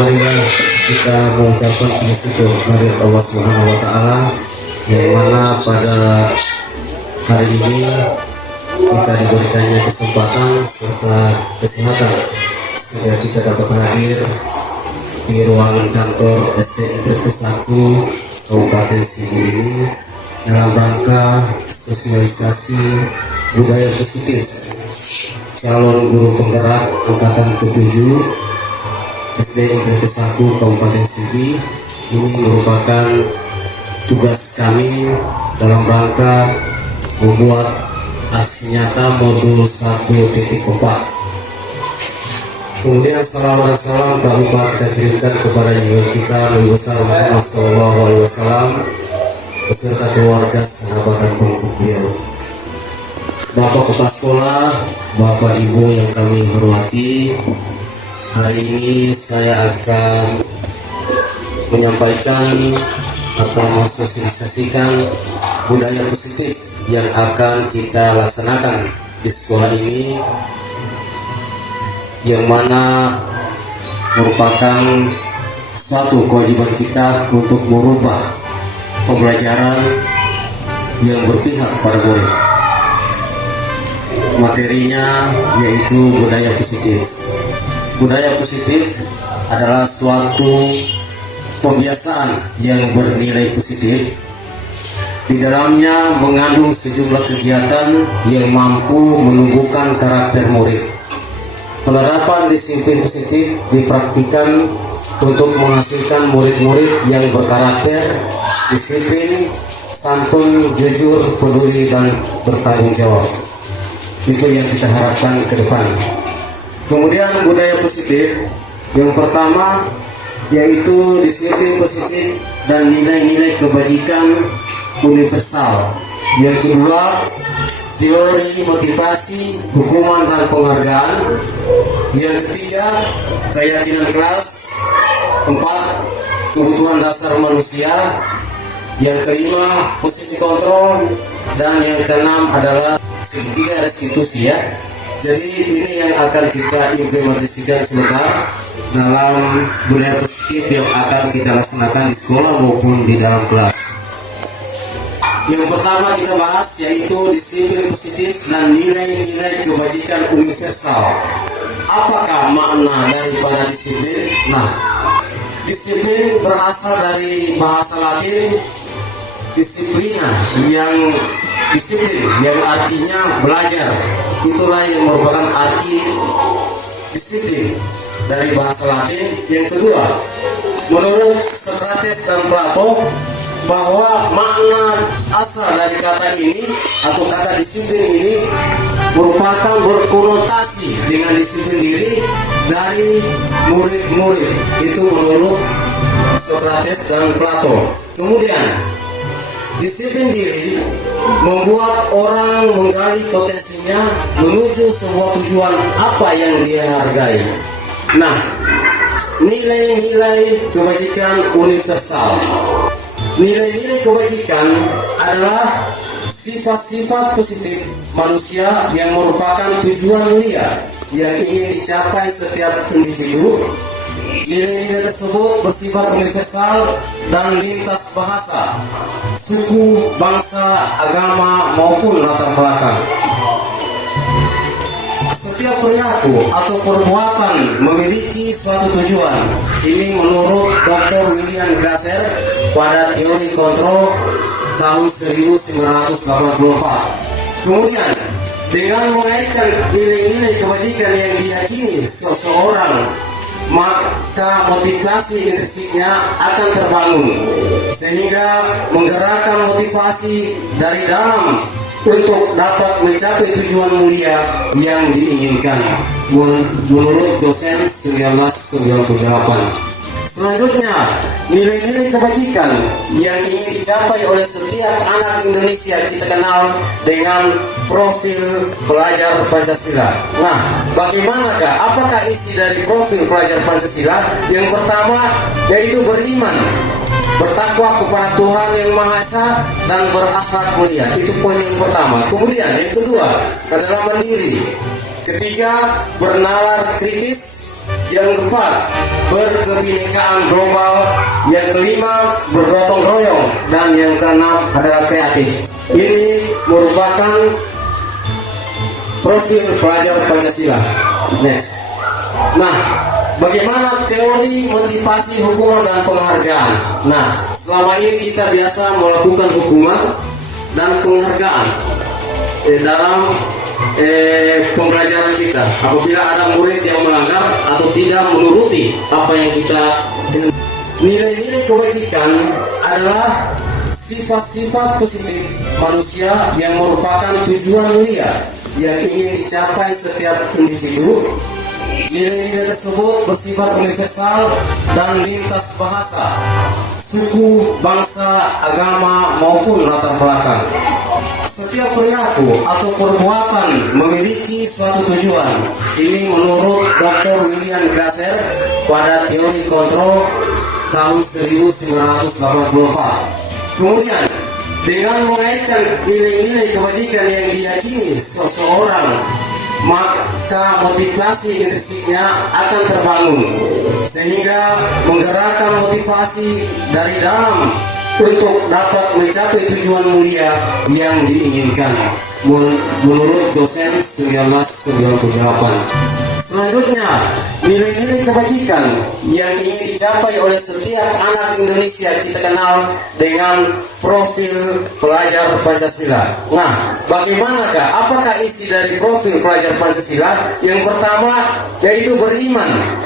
Marilah kita mengucapkan puji syukur kehadirat Allah Subhanahu wa taala, yang mana pada hari ini kita diberikannya kesempatan serta kesehatan sehingga kita dapat hadir di ruangan kantor SDN Terpusatku Kabupaten Sigi ini dalam rangka sosialisasi budaya positif calon guru penggerak angkatan ke-7 SDN Terpusatku Kabupaten Sigi. Ini merupakan tugas kami dalam rangka membuat aksi nyata modul 1.4. Kemudian salam dan salam tak lupa kita kirimkan kepada junjungan kita Nabi besar Muhammad SAW beserta keluarga, sahabat dan pengikut beliau. Bapak Kepala Sekolah, Bapak Ibu yang kami hormati, hari ini saya akan menyampaikan atau mensosialisasikan budaya positif yang akan kita laksanakan di sekolah ini, yang mana merupakan suatu kewajiban kita untuk merubah pembelajaran yang berpihak pada murid. Materinya yaitu budaya positif. Budaya positif adalah suatu pembiasaan yang bernilai positif. Di dalamnya mengandung sejumlah kegiatan yang mampu menumbuhkan karakter murid. Penerapan disiplin positif dipraktikkan untuk menghasilkan murid-murid yang berkarakter, disiplin, santun, jujur, peduli, dan bertanggung jawab. Itu yang kita harapkan ke depan. Kemudian budaya positif yang pertama yaitu disiplin positif dan nilai-nilai kebajikan universal. Yang kedua, teori motivasi, hukuman dan penghargaan. Yang ketiga, keyakinan kelas. Empat, kebutuhan dasar manusia. Yang kelima, posisi kontrol. Dan yang keenam adalah segitiga restitusi ya. Jadi ini yang akan kita implementasikan sebentar dalam budaya positif yang akan kita laksanakan di sekolah maupun di dalam kelas. Yang pertama kita bahas yaitu disiplin positif dan nilai-nilai kebajikan universal. Apakah makna daripada disiplin? Nah, disiplin berasal dari bahasa Latin disiplina, yang artinya belajar. Itulah yang merupakan arti disiplin dari bahasa Latin. Yang kedua, menurut Socrates dan Plato, bahwa makna asal dari kata ini atau kata disiplin ini merupakan berkonotasi dengan disiplin diri dari murid-murid. Itu menurut Socrates dan Plato. Kemudian disiplin diri membuat orang menggali potensinya menuju sebuah tujuan apa yang dia hargai. Nah, nilai-nilai kebajikan universal. Nilai-nilai kebajikan adalah sifat-sifat positif manusia yang merupakan tujuan mulia yang ingin dicapai setiap individu. Nilai-nilai tersebut bersifat universal dan lintas bahasa, suku, bangsa, agama maupun latar belakang. Setiap perilaku atau perbuatan memiliki suatu tujuan. Ini menurut Dr. William Glasser pada teori kontrol tahun 1984. Kemudian dengan mengaitkan nilai-nilai kebajikan yang diyakini seseorang, maka motivasi intrinsiknya akan terbangun sehingga menggerakkan motivasi dari dalam untuk dapat mencapai tujuan mulia yang diinginkan menurut dosen 1998. Selanjutnya, nilai-nilai kebajikan yang ingin dicapai oleh setiap anak Indonesia kita kenal dengan profil pelajar Pancasila. Nah, bagaimanakah? Apakah isi dari profil pelajar Pancasila? Yang pertama yaitu beriman, bertakwa kepada Tuhan Yang Maha Esa, dan berakhlak mulia. Itu poin yang pertama. Kemudian yang kedua adalah mandiri. Ketiga, bernalar kritis. Yang keempat, berkebinekaan global. Yang kelima, bergotong royong. Dan yang keenam adalah kreatif. Ini merupakan profil pelajar Pancasila. Next. Nah, bagaimana teori motivasi hukuman dan penghargaan? Nah, selama ini kita biasa melakukan hukuman dan penghargaan dalam pembelajaran kita. Apabila ada murid yang melanggar atau tidak menuruti apa yang kita nilai-nilai kebajikan adalah sifat-sifat positif manusia yang merupakan tujuan mulia yang ingin dicapai setiap individu. Nilai-nilai tersebut bersifat universal dan lintas bahasa, suku, bangsa, agama maupun latar belakang. Setiap perilaku atau perbuatan memiliki suatu tujuan. Ini menurut Dr. William Glasser pada teori kontrol tahun 1984. Kemudian, dengan mengaitkan nilai-nilai kebajikan yang diyakini seseorang, maka motivasi intrinsiknya akan terbangun sehingga menggerakkan motivasi dari dalam untuk dapat mencapai tujuan mulia yang diinginkan menurut dosen 1998. Selanjutnya, nilai-nilai kebajikan yang ingin dicapai oleh setiap anak Indonesia kita kenal dengan profil pelajar Pancasila. Nah, bagaimanakah? Apakah isi dari profil pelajar Pancasila? Yang pertama yaitu beriman,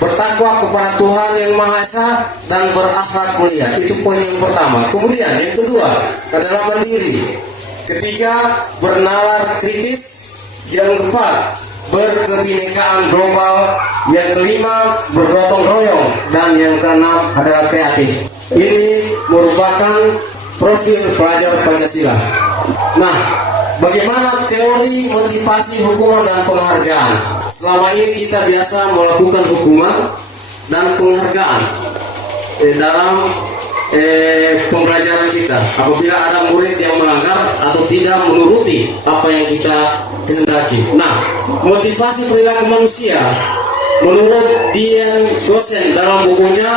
bertakwa kepada Tuhan Yang Maha Esa, dan berakhlak mulia. Itu poin yang pertama. Kemudian yang kedua adalah mandiri. Ketiga, bernalar kritis. Yang keempat, berkebinekaan global. Yang kelima, bergotong royong. Dan yang keenam adalah kreatif. Ini merupakan profil pelajar Pancasila. Nah, bagaimana teori motivasi hukuman dan penghargaan? Selama ini kita biasa melakukan hukuman dan penghargaan dalam pembelajaran kita. Apabila ada murid yang melanggar atau tidak menuruti apa yang kita kehendaki. Nah, motivasi perilaku manusia menurut Dian dosen dalam bukunya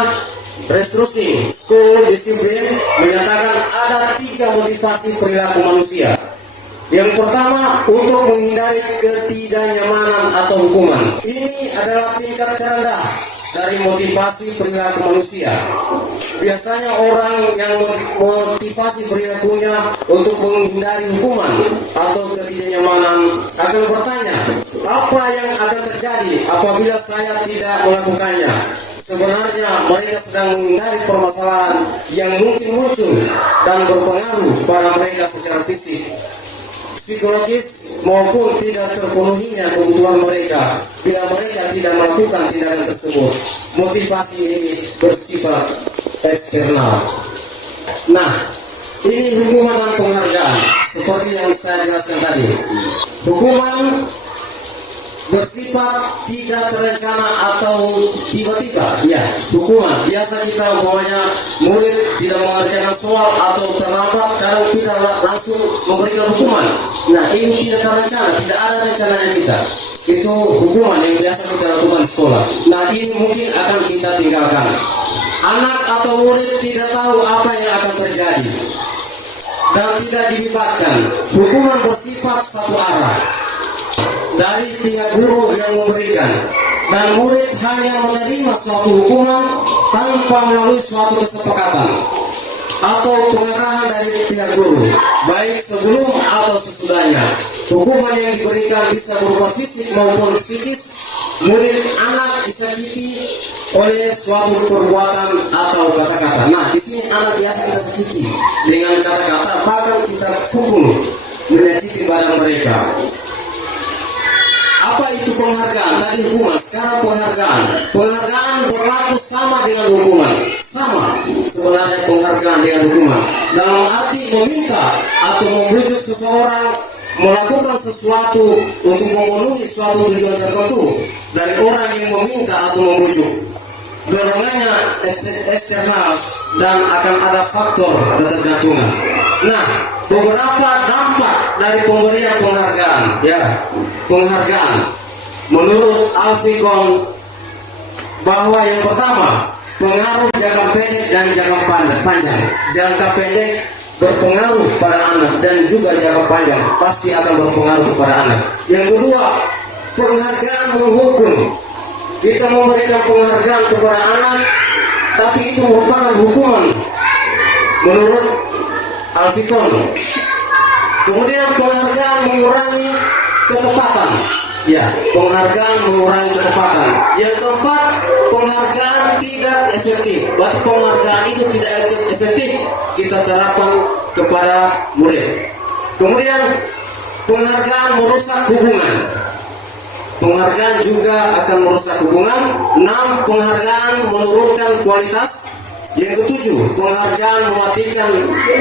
Restructuring School Discipline menyatakan ada 3 motivasi perilaku manusia. Yang pertama, untuk menghindari ketidaknyamanan atau hukuman. Ini adalah tingkat terendah dari motivasi perilaku manusia. Biasanya orang yang motivasi perilakunya untuk menghindari hukuman atau ketidaknyamanan akan bertanya, apa yang akan terjadi apabila saya tidak melakukannya? Sebenarnya mereka sedang menghindari permasalahan yang mungkin muncul dan berpengaruh pada mereka secara fisik, psikologis maupun tidak terpenuhinya kebutuhan mereka bila mereka tidak melakukan tindakan tersebut. Motivasi ini bersifat eksternal. Nah, ini hukuman dan penghargaan seperti yang saya jelaskan tadi. Hukuman bersifat tidak terencana atau tiba-tiba. Ya, hukuman biasa kita umpamanya murid tidak mengerjakan soal atau terlambat, kadang kita langsung memberikan hukuman. Nah, ini tidak terencana, tidak ada rencananya kita. Itu hukuman yang biasa kita lakukan di sekolah. Nah, ini mungkin akan kita tinggalkan. Anak atau murid tidak tahu apa yang akan terjadi dan tidak dilibatkan. Hukuman bersifat satu arah dari pihak guru yang memberikan, dan murid hanya menerima suatu hukuman tanpa melalui suatu kesepakatan atau pengarahan dari pihak guru, baik sebelum atau sesudahnya. Hukuman yang diberikan bisa berupa fisik maupun psikis. Murid anak disakiti oleh suatu perbuatan atau kata-kata. Nah, di sini anak biasa kita sakiti dengan kata-kata, bahkan kita pukul, menyakiti badan mereka. Apa itu penghargaan? Tadi hukuman, sekarang penghargaan. Penghargaan berlaku sama dengan hukuman. Sama sebenarnya penghargaan dengan hukuman. Dalam arti meminta atau membujuk seseorang melakukan sesuatu untuk memenuhi suatu tujuan tertentu dari orang yang meminta atau membujuk. Dorongannya eksternal dan akan ada faktor ketergantungan. Nah, beberapa dampak dari pemberian penghargaan, ya, penghargaan menurut Alficon bahwa yang pertama, pengaruh jangka pendek dan jangka panjang. Jangka pendek berpengaruh pada anak dan juga jangka panjang pasti akan berpengaruh kepada anak. Yang kedua, penghargaan menghukum. Kita memberikan penghargaan kepada anak, tapi itu merupakan hukuman menurut Al-Fikon. Kemudian penghargaan mengurangi ketepatan. Ya, penghargaan mengurangi ketepatan. Yang keempat, penghargaan tidak efektif. Berarti penghargaan itu tidak efektif kita terapkan kepada murid. Kemudian penghargaan merusak hubungan. Penghargaan juga akan merusak hubungan. 6. Penghargaan menurunkan kualitas. Yang ketujuh, penghargaan mematikan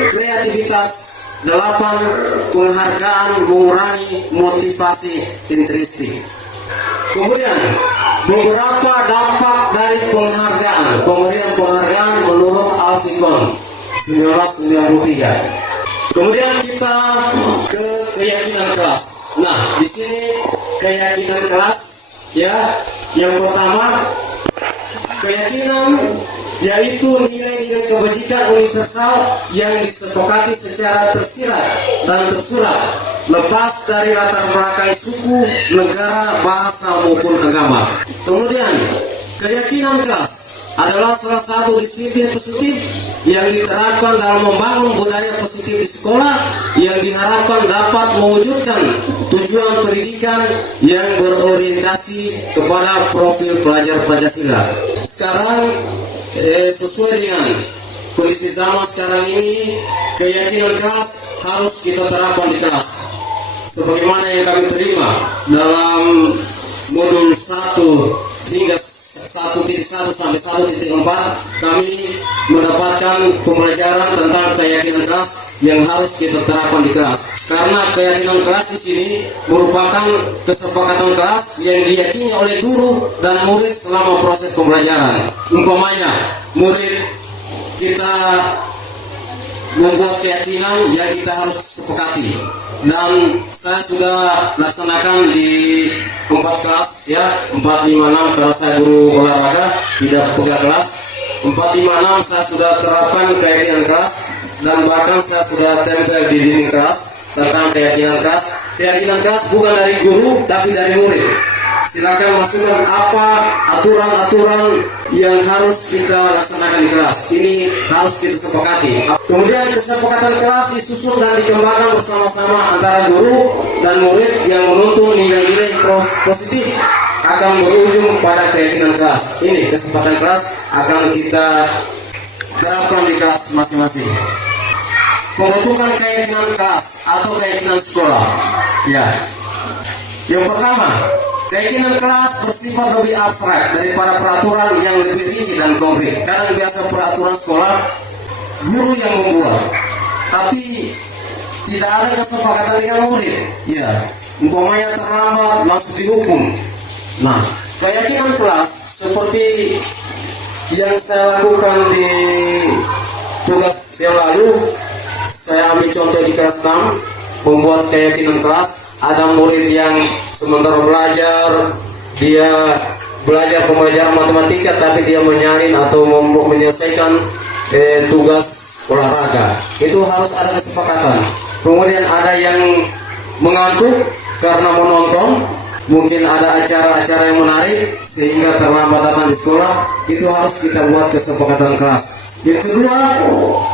kreativitas. 8. Penghargaan mengurangi motivasi intrinsik. Kemudian beberapa dampak dari penghargaan. Pemberian penghargaan menurut Al-Fikon 1993. Kemudian kita ke keyakinan kelas. Nah, di sini keyakinan kelas, ya. Yang pertama, keyakinan yaitu nilai-nilai kebajikan universal yang disepakati secara tersirat dan tersurat, lepas dari latar belakang suku, negara, bahasa maupun agama. Kemudian, keyakinan kelas adalah salah satu disiplin positif yang diterapkan dalam membangun budaya positif di sekolah yang diharapkan dapat mewujudkan tujuan pendidikan yang berorientasi kepada profil pelajar Pancasila. Sekarang sesuai dengan kondisi zaman sekarang ini, keyakinan kelas harus kita terapkan di kelas sebagaimana yang kami terima dalam modul 1 hingga 1.1 sampai 1.4. kami mendapatkan pembelajaran tentang keyakinan kelas yang harus kita terapkan di kelas, karena keyakinan kelas di sini merupakan kesepakatan kelas yang diyakini oleh guru dan murid selama proses pembelajaran. Umpamanya murid kita membuat keyakinan yang kita harus sepakati, dan saya sudah laksanakan di 4 kelas, ya, 4, 5, 6 karena saya guru olahraga tidak pegang kelas. 4, 5, 6 saya sudah terapkan keyakinan kelas, dan bahkan saya sudah tempel di dinding kelas tentang keyakinan kelas. Keyakinan kelas bukan dari guru tapi dari murid. Silakan masukkan apa aturan-aturan yang harus kita laksanakan di kelas. Ini harus kita sepakati. Kemudian kesepakatan kelas disusun dan dikembangkan bersama-sama antara guru dan murid yang menuntun nilai-nilai positif akan berujung pada keyakinan kelas. Ini kesepakatan kelas akan kita terapkan di kelas masing-masing. Pembentukan keyakinan kelas atau keyakinan sekolah. Ya. Yang pertama, keyakinan kelas bersifat lebih abstrak daripada peraturan yang lebih rinci dan konkret. Karena biasa peraturan sekolah guru yang membuat, tapi tidak ada kesepakatan dengan murid. Ya, umpamanya terlambat langsung dihukum. Nah, keyakinan kelas seperti yang saya lakukan di tugas yang lalu, saya ambil contoh di kelas 6. Membuat keyakinan kelas, ada murid yang sementara belajar, dia belajar pembelajaran matematika tapi dia menyalin atau menyelesaikan tugas olahraga. Itu harus ada kesepakatan. Kemudian ada yang mengantuk karena menonton, mungkin ada acara-acara yang menarik sehingga terlambat datang di sekolah. Itu harus kita buat kesepakatan kelas. Yang kedua,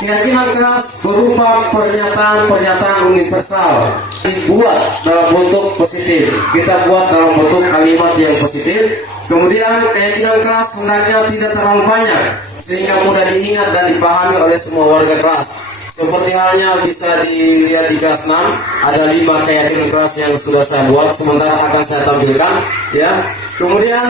keyakinan kelas berupa pernyataan-pernyataan universal dibuat dalam bentuk positif. Kita buat dalam bentuk kalimat yang positif. Kemudian keyakinan kelas hendaknya tidak terlalu banyak sehingga mudah diingat dan dipahami oleh semua warga kelas. Seperti halnya bisa dilihat di kelas 6, ada 5 keyakinan kelas yang sudah saya buat, sementara akan saya tampilkan, ya. Kemudian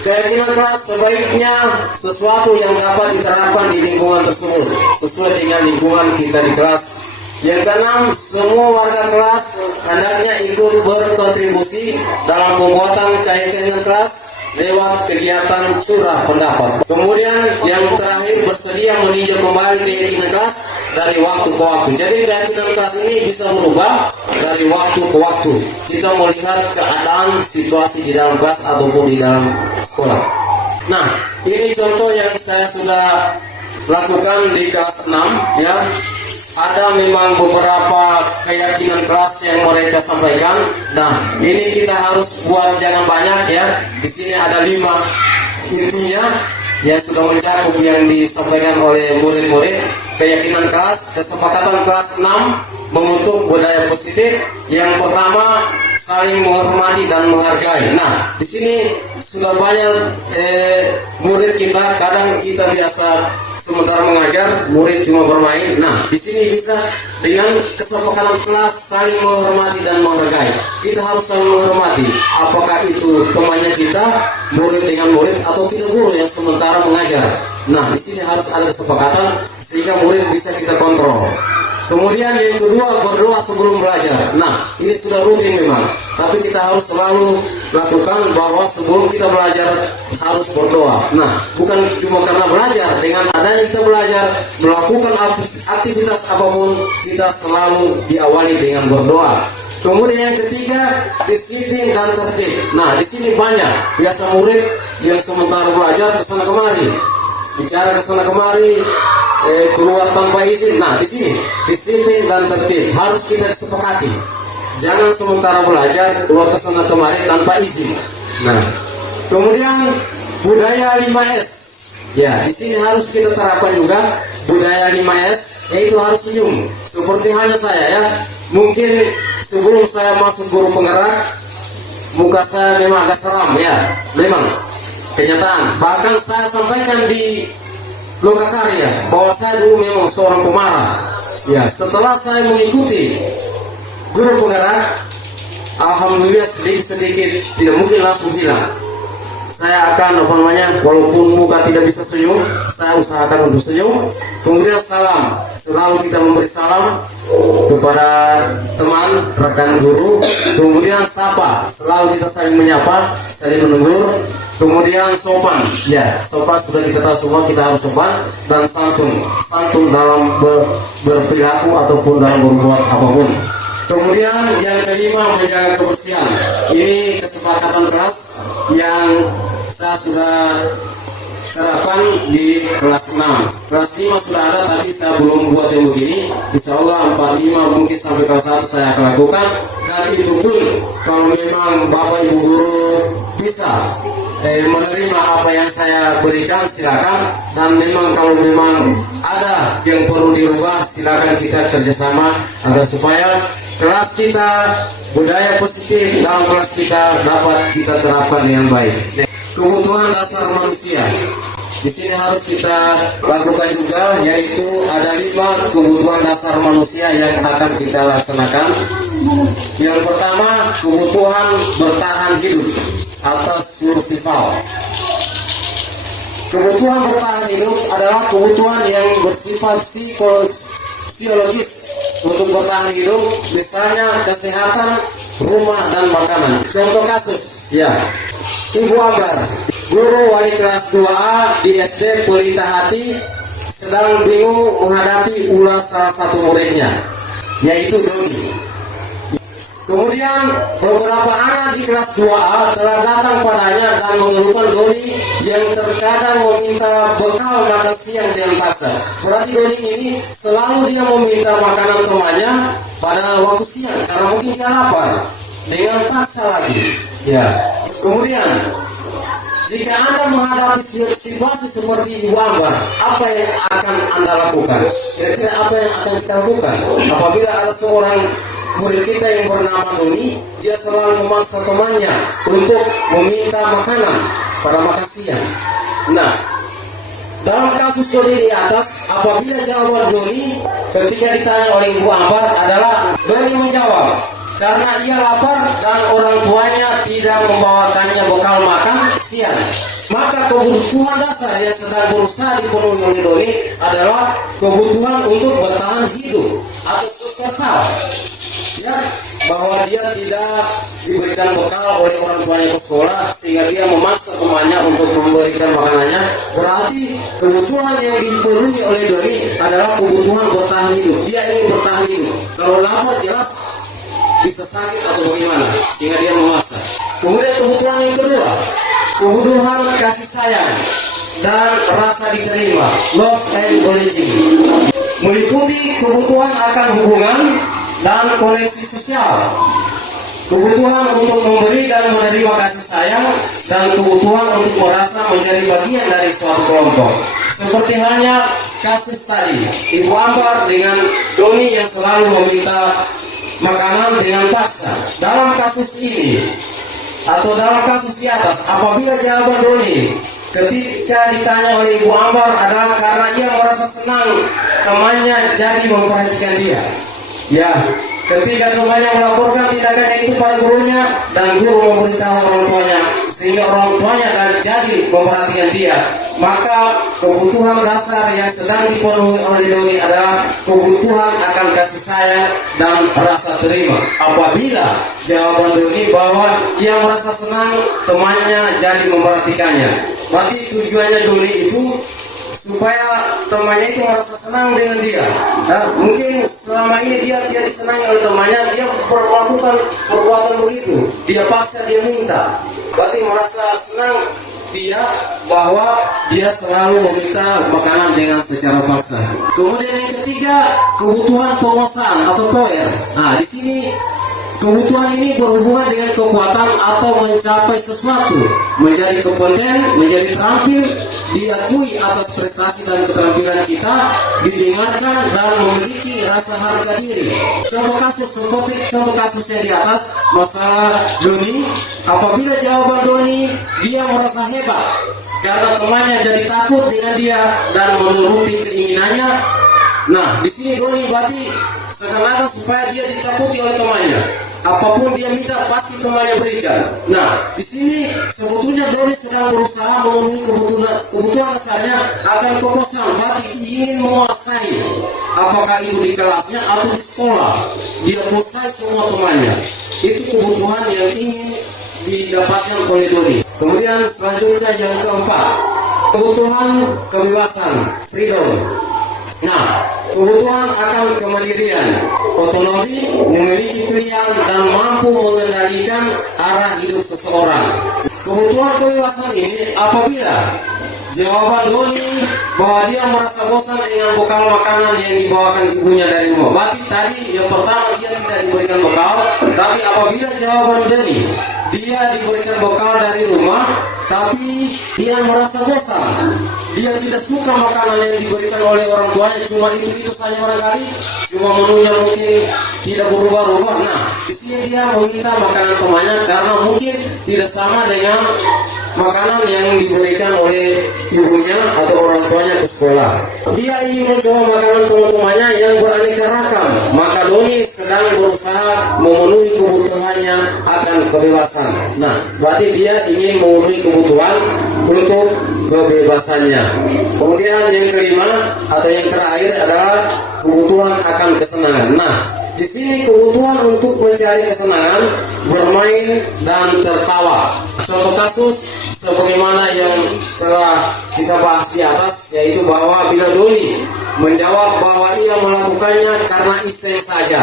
keyakinan kelas sebaiknya sesuatu yang dapat diterapkan di lingkungan tersebut sesuai dengan lingkungan kita di kelas. Yang keenam, semua warga kelas hendaknya ikut berkontribusi dalam pembuatan keyakinan kelas lewat kegiatan curah pendapat. Kemudian yang terakhir, bersedia meninjau kembali keyakinan kelas dari waktu ke waktu. Jadi keyakinan kelas ini bisa berubah dari waktu ke waktu. Kita melihat keadaan situasi di dalam kelas ataupun di dalam sekolah. Nah, ini contoh yang saya sudah lakukan di kelas 6 ya. Ada memang beberapa keyakinan kelas yang mereka sampaikan. Nah, ini kita harus buat jangan banyak ya. Di sini ada 5 intinya yang sudah mencakup yang disampaikan oleh murid-murid. Keyakinan kelas, kesepakatan kelas 6 membentuk budaya positif. Yang pertama, saling menghormati dan menghargai. Nah, di sini sudah banyak murid kita, kadang kita biasa sementara mengajar, murid cuma bermain. Nah, di sini bisa dengan kesepakatan kelas saling menghormati dan menghargai. Kita harus saling menghormati. Apakah itu temannya kita, murid dengan murid, atau kita guru yang sementara mengajar. Nah, di sini harus ada kesepakatan sehingga murid bisa kita kontrol. Kemudian yang kedua, berdoa sebelum belajar. Nah, ini sudah rutin memang, tapi kita harus selalu lakukan bahwa sebelum kita belajar harus berdoa. Nah, bukan cuma karena belajar, dengan adanya kita belajar melakukan aktivitas apapun, kita selalu diawali dengan berdoa. Kemudian yang ketiga, disiplin dan tertib. Nah, di sini banyak biasa murid yang sementara belajar kesana kemari, bicara kesana kemari, keluar tanpa izin. Nah, di sini disiplin dan tertib harus kita sepakati. Jangan sementara belajar keluar kesana kemari tanpa izin. Nah, kemudian budaya 5S. Ya, di sini harus kita terapkan juga budaya 5S, yaitu harus senyum. Seperti halnya saya ya. Mungkin sebelum saya masuk guru penggerak, muka saya memang agak seram ya. Memang kenyataan. Bahkan saya sampaikan di Lokakarya bahwa saya dulu memang seorang pemarah. Ya, setelah saya mengikuti guru penggerak, alhamdulillah sedikit-sedikit, tidak mungkin langsung hilang. Saya akan walaupun muka tidak bisa senyum, saya usahakan untuk senyum. Kemudian salam, selalu kita memberi salam kepada teman, rekan guru. Kemudian sapa, selalu kita saling menyapa, saling menegur. Kemudian sopan, ya sopan sudah kita tahu semua, kita harus sopan. Dan santun dalam berperilaku ataupun dalam berbuat apapun. Kemudian yang kelima, menjaga kebersihan. Ini kesepakatan kelas yang saya sudah terapkan di kelas 6. Kelas 5 sudah ada, tapi saya belum buat yang begini. Insya Allah 45 mungkin sampai kelas 1 saya akan lakukan. Dan itu pun kalau memang Bapak Ibu guru bisa menerima apa yang saya berikan, silakan. Dan memang kalau memang ada yang perlu dirubah, silakan kita kerjasama agar supaya kelas kita, budaya positif dalam kelas kita dapat kita terapkan dengan baik. Kebutuhan dasar manusia. Di sini harus kita lakukan juga, yaitu ada 5 kebutuhan dasar manusia yang akan kita laksanakan. Yang pertama, kebutuhan bertahan hidup atau survival. Kebutuhan bertahan hidup adalah kebutuhan yang bersifat psikologis untuk bertahan hidup, misalnya kesehatan, rumah, dan makanan. Contoh kasus, ya, Ibu Ambar, guru wali kelas 2A di SD Pelita Hati, sedang bingung menghadapi ulah salah satu muridnya, yaitu Doni. Kemudian beberapa anak di kelas 2A telah datang padanya dan mengeluhkan Doni yang terkadang meminta bekal makan siang dengan paksa. Berarti Doni ini selalu dia meminta makanan temannya pada waktu siang karena mungkin dia lapar, dengan paksa lagi. Ya. Kemudian jika Anda menghadapi situasi seperti Ibu Ambar, apa yang akan Anda lakukan? Kira-kira apa yang akan kita lakukan? Apabila ada seorang murid kita yang bernama Doni, dia selalu memaksa temannya untuk meminta makanan pada makan siang. Nah, dalam kasus Doni di atas, apabila jawaban Doni ketika ditanya oleh Ibu Ambar adalah Doni menjawab, karena ia lapar dan orang tuanya tidak membawakannya bekal makan siang. Maka kebutuhan dasar yang sedang berusaha dipenuhi oleh Doni adalah kebutuhan untuk bertahan hidup atau survival. Ya, bahwa dia tidak diberikan bekal oleh orang tuanya ke sekolah sehingga dia memaksa temannya untuk memberikan makanannya. Berarti kebutuhan yang dipenuhi oleh Doni adalah kebutuhan bertahan hidup. Dia ingin bertahan hidup. Kalau lapar jelas bisa sakit atau bagaimana sehingga dia memaksa. Kemudian kebutuhan yang kedua, kebutuhan kasih sayang dan rasa diterima, love and belonging, meliputi kebutuhan akan hubungan dan koneksi sosial, kebutuhan untuk memberi dan menerima kasih sayang, dan kebutuhan untuk merasa menjadi bagian dari suatu kelompok. Seperti halnya kasus tadi, Ibu Ambar dengan Doni yang selalu meminta makanan dengan paksa. Dalam kasus ini atau dalam kasus di atas, apabila jawaban Doni ketika ditanya oleh Ibu Ambar adalah karena ia merasa senang temannya jadi memperhatikan dia, ya, ketika temannya melaporkan tindakannya itu pada gurunya dan guru memberitahu orang tuanya sehingga orang tuanya dan jadi memperhatikan dia, maka kebutuhan dasar yang sedang dipenuhi oleh Doni adalah kebutuhan akan kasih sayang dan rasa terima. Apabila jawaban Doni bahwa ia merasa senang temannya jadi memperhatikannya, berarti tujuannya Doni itu supaya temannya itu merasa senang dengan dia. Nah, mungkin selama ini dia tidak disenangi oleh temannya, dia melakukan perbuatan begitu, dia paksa, dia minta, berarti merasa senang dia bahwa dia selalu meminta makanan dengan secara paksa. Kemudian yang ketiga, kebutuhan penguasaan atau power. Nah, di sini kebutuhan ini berhubungan dengan kekuatan atau mencapai sesuatu, menjadi kompeten, menjadi terampil, diakui atas prestasi dan keterampilan kita, didengarkan dan memiliki rasa harga diri. Contoh kasus seperti contoh kasus yang di atas, masalah Doni. Apabila jawaban Doni dia merasa hebat karena temannya jadi takut dengan dia dan menuruti keinginannya. Nah, di sini Doni berarti seakan-akan supaya dia ditakuti oleh temannya. Apapun dia minta pasti temannya berikan. Nah, di sini sebetulnya Doni sedang berusaha memenuhi kebutuhan dasarnya akan kepuasan, berarti ingin menguasai. Apakah itu di kelasnya atau di sekolah, dia kuasai semua temannya. Itu kebutuhan yang ingin didapatkan oleh Doni. Kemudian selanjutnya yang keempat, kebutuhan kebebasan, freedom. Nah, kebutuhan akan kemandirian, otonomi, memiliki pilihan dan mampu mengendalikan arah hidup seseorang. Kebutuhan kebebasan ini apabila jawaban Doni bahwa dia merasa bosan dengan bekal makanan yang dibawakan ibunya dari rumah. Berarti tadi yang pertama dia tidak diberikan bekal, tapi apabila jawaban Doni dia diberikan bekal dari rumah, tapi dia merasa bosan, dia tidak suka makanan yang diberikan oleh orang tuanya, cuma itu saja barangkali, cuma menunya mungkin tidak berubah-ubah. Nah, di sini dia meminta makanan temannya karena mungkin tidak sama dengan makanan yang diberikan oleh ibunya atau orang tuanya ke sekolah. Dia ingin mencoba makanan teman-temannya yang beraneka ragam, maka Doni sedang berusaha memenuhi kebutuhannya akan kebebasan. Nah, berarti dia ingin memenuhi kebutuhan untuk kebebasannya. Kemudian yang kelima atau yang terakhir adalah kebutuhan akan kesenangan. Nah, di sini kebutuhan untuk mencari kesenangan, bermain dan tertawa. Contoh kasus sebagaimana yang telah kita bahas di atas, yaitu bahwa bila Doni menjawab bahwa ia melakukannya karena iseng saja,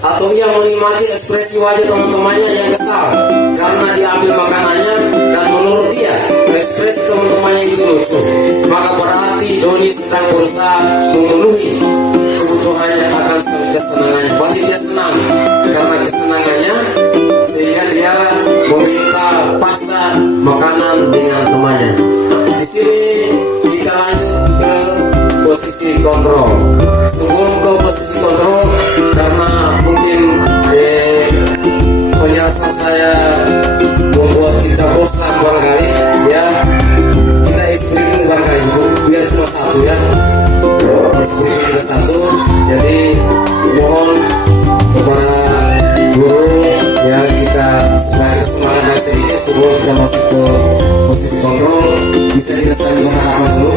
atau ia menikmati ekspresi wajah teman-temannya yang kesal karena diambil makanannya dan menurut dia ekspresi teman-temannya itu lucu, maka berarti Doni sedang berusaha memenuhi kebutuhannya akan kesenangannya. Berarti dia senang karena kesenangannya sehingga dia meminta paksa makanan dengan temannya. Di sini kita lanjut ke posisi kontrol. Sebelum ke posisi kontrol, karena mungkin penjelasan saya membuat kita bosan barangkali, ya kita eksprim dulu barangkali ibu, biar cuma satu ya, eksprim kita satu. Jadi mohon kepada guru ya, kita semangat dan sedikit sebelum kita masuk ke posisi kontrol. Bisa kita saling berhadapan dulu,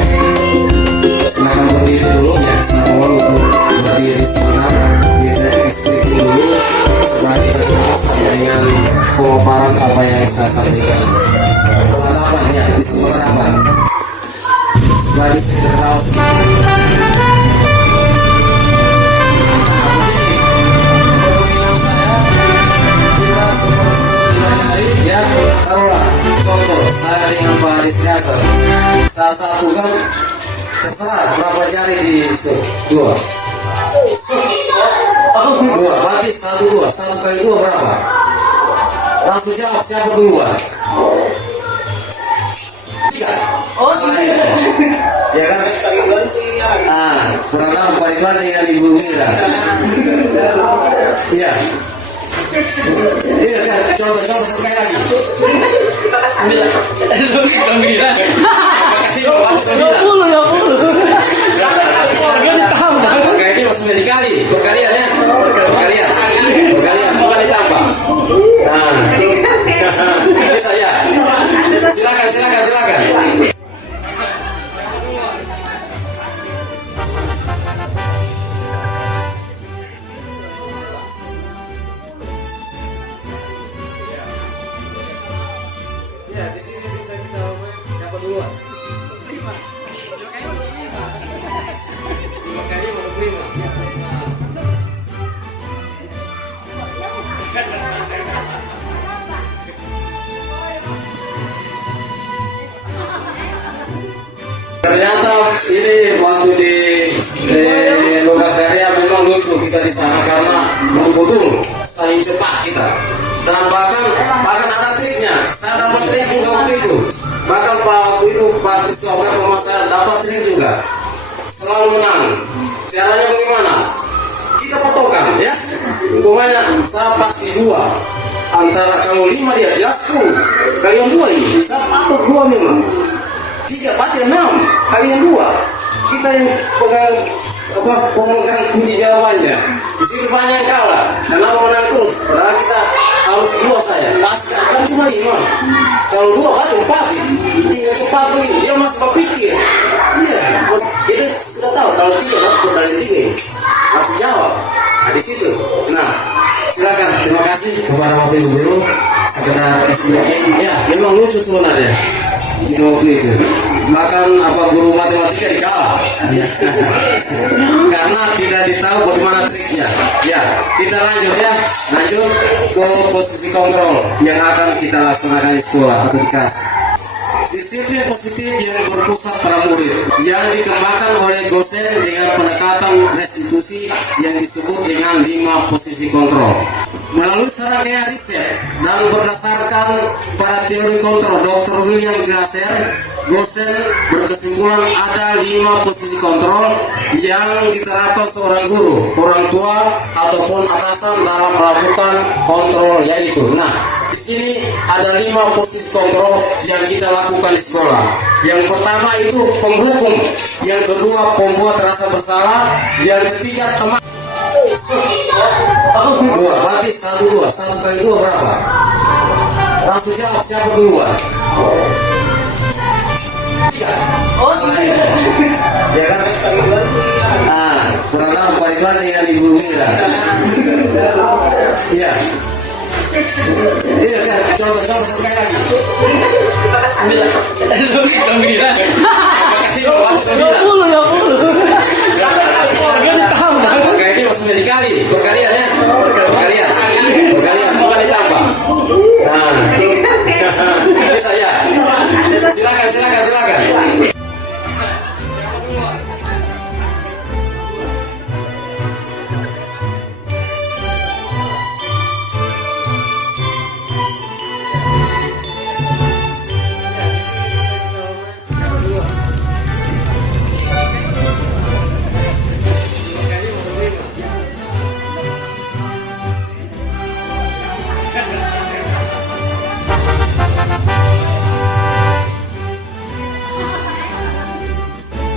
silakan berdiri dulu ya, mohon untuk berdiri sebentar, kita eksplikin dulu setelah kita jelaskan dengan pemaparan apa yang saya sampaikan. Berhadapan ya, bisa berhadapan setelah bisa kita tahu sedikit. Ya, taruhlah contoh saya dengan Pak Disnasar. Salah satu kan terserah berapa jari di dua. Dua, berarti satu kali dua berapa? Langsung jawab siapa duluan? Tiga. Ya kan? Program Pak dengan Ibu Mira. Iya. Iya kan? Coba sekali lagi. 9. Oke, ini masih dikali, berkalian ya, berkalian, bukan ditambah. Nah, ini saya. Silakan. Ya, di sini bisa kita siapa duluan? 5 kali 5. Ternyata ini waktu di Logakarya memang lucu kita di sana karena betul-betul saling cepat kita. Dan bahkan ada triknya. Saya dapat trik juga waktu itu. Bahkan waktu itu Pak Kristus sama saya dapat trik juga. Selalu menang. Caranya bagaimana? Kita fotokan ya. Pokoknya saya pasti 2. Antara kalau 5 dia just 10. Kalian 2 ini. Saya patut 2 memang. 3 pasti 6. Kalian 2. Kita yang pemegang kunci jawabannya. Di situ banyak yang kalah. Kenapa menang terus? Padahal kita harus 2 saya. Pasti kan cuma 5. Kalau 2 pasti 4. Dia cepat begini. Dia masih berpikir. Iya. Jadi sudah tahu kalau 3 masih berdalil 3. Masih jawab. Nah di situ. Nah silakan. Terima kasih kepada Bapak Ibu Guru. Sekedar explain. Ya memang lucu sebenarnya. Gitu waktu itu. Bahkan guru matematika dikalah. Ya. Karena tidak ditahu bagaimana triknya. Ya, kita lanjut ya. Lanjut ke posisi kontrol yang akan kita laksanakan di sekolah atau di kelas. Disiplin positif yang berpusat pada murid yang dikembangkan oleh dosen dengan pendekatan restitusi yang disebut dengan 5 posisi kontrol. Melalui serangkaian riset dan berdasarkan pada teori kontrol Dr. William Glasser, dosen berkesimpulan ada 5 posisi kontrol yang diterapkan seorang guru, orang tua ataupun atasan dalam melakukan kontrol yaitu. Nah, di sini ada 5 posisi kontrol yang kita lakukan di sekolah. Yang pertama itu penghukum, yang kedua pembuat rasa bersalah, yang ketiga teman. 2, berarti 1 kali 2 berapa? Langsung jawab siapa duluan? 3. Ya kan? Program Pak dengan Ibu Mira. Iya. Iya kan? Coba sekali lagi. 9. Oke, ini masih dikali, berkalian ya, berkalian, bukan ditambah. Nah, ini saya. Silakan.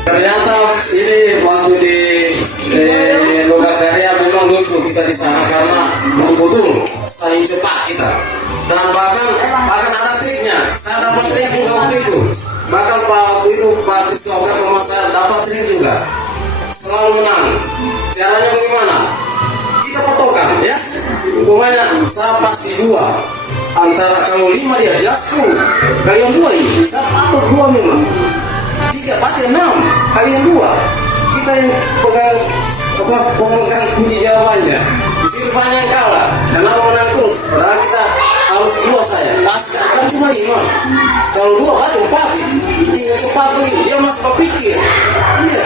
Ternyata ini waktu di Logakarya memang lucu kita di sana karena betul-betul saling cepat kita. Dan bahkan ada triknya. Saya dapat trik juga waktu itu. Bahkan waktu itu Pak Kristus sama saya dapat trik juga. Selalu menang. Caranya bagaimana? Kita fotokan ya. Pokoknya saya pasti 2. Antara kalau 5 dia just 10. Kalian 2 ini. Saya patut 2 memang. 3 pasti 6. Kalian 2. Kita yang pemegang kunci jawabannya. Di situ banyak yang kalah. Kenapa menang terus? Padahal kita harus 2 saya. Pasti kan cuma 5. Kalau kalau 2 berarti 4 3 4 begini dia masih berpikir. Iya,